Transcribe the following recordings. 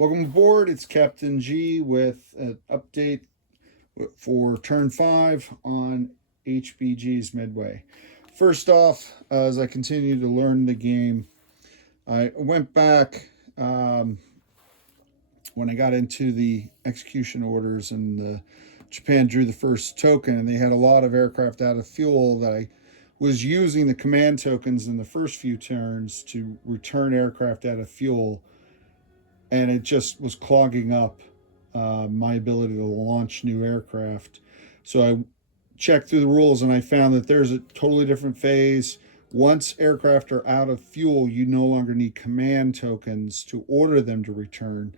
Welcome aboard. It's Captain G with an update for turn 5 on HBG's Midway. First off, as I continue to learn the game, I went back when I got into the execution orders and Japan drew the first token, and they had a lot of aircraft out of fuel that I was using the command tokens in the first few turns to return aircraft out of fuel, and it just was clogging up my ability to launch new aircraft. So I checked through the rules and I found that there's a totally different phase. Once aircraft are out of fuel, you no longer need command tokens to order them to return.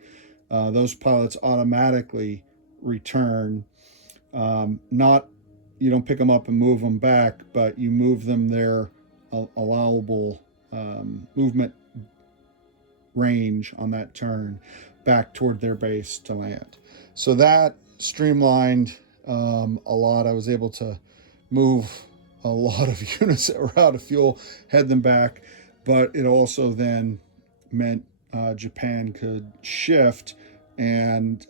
Those pilots automatically return. You don't pick them up and move them back, but you move them their allowable movement range on that turn back toward their base to land. So that streamlined a lot. I was able to move a lot of units that were out of fuel, head them back, but it also then meant Japan could shift, and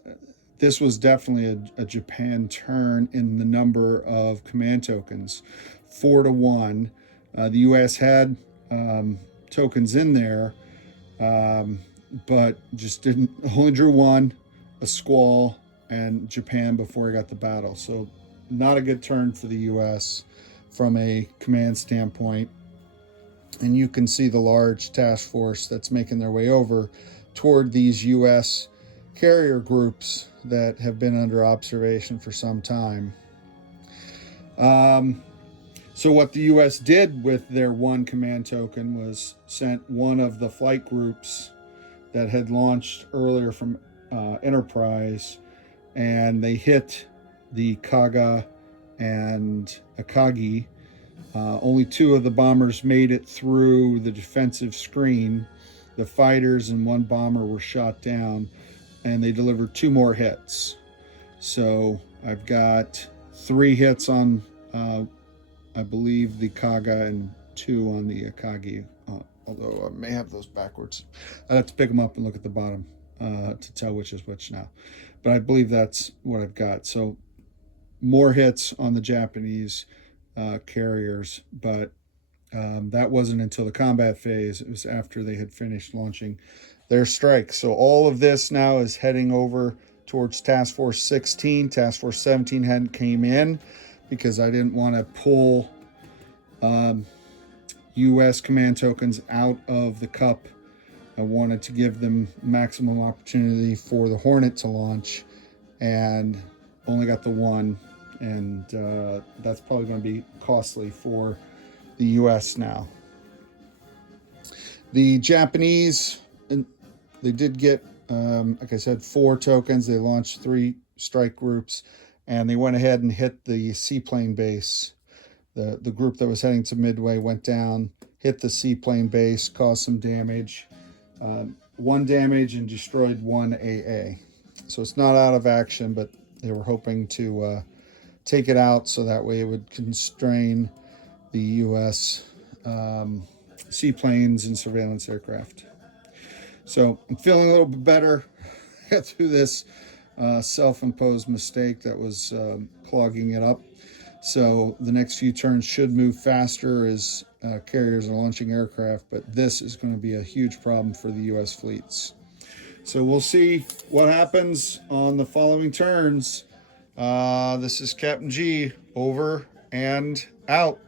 this was definitely a Japan turn in the number of command tokens, 4-1. The U.S. had tokens in there, but just only drew one, a squall, and Japan before he got the battle. So not a good turn for the U.S. from a command standpoint. And you can see the large task force that's making their way over toward these U.S. carrier groups that have been under observation for some time. So what the U.S. did with their one command token was sent one of the flight groups that had launched earlier from Enterprise, and they hit the Kaga and Akagi. Only two of the bombers made it through the defensive screen. The fighters and one bomber were shot down, and they delivered 2 more hits. So I've got 3 hits on I believe the Kaga and 2 on the Akagi, although I may have those backwards. I'd have to pick them up and look at the bottom to tell which is which now. But I believe that's what I've got. So more hits on the Japanese carriers, but that wasn't until the combat phase. It was after they had finished launching their strike. So all of this now is heading over towards Task Force 16. Task Force 17 hadn't came in because I didn't want to pull U.S. command tokens out of the cup. I wanted to give them maximum opportunity for the Hornet to launch, and only got the one, and that's probably going to be costly for the U.S. now. The Japanese, they did get, like I said, 4 tokens. They launched 3 strike groups, and they went ahead and hit the seaplane base. The group that was heading to Midway went down, hit the seaplane base, caused some damage. 1 damage and destroyed 1 AA. So it's not out of action, but they were hoping to take it out so that way it would constrain the U.S. Seaplanes and surveillance aircraft. So I'm feeling a little bit better. Got through this self-imposed mistake that was clogging it up. So the next few turns should move faster as carriers are launching aircraft, but this is going to be a huge problem for the U.S. fleets. So we'll see what happens on the following turns. This is Captain G, over and out.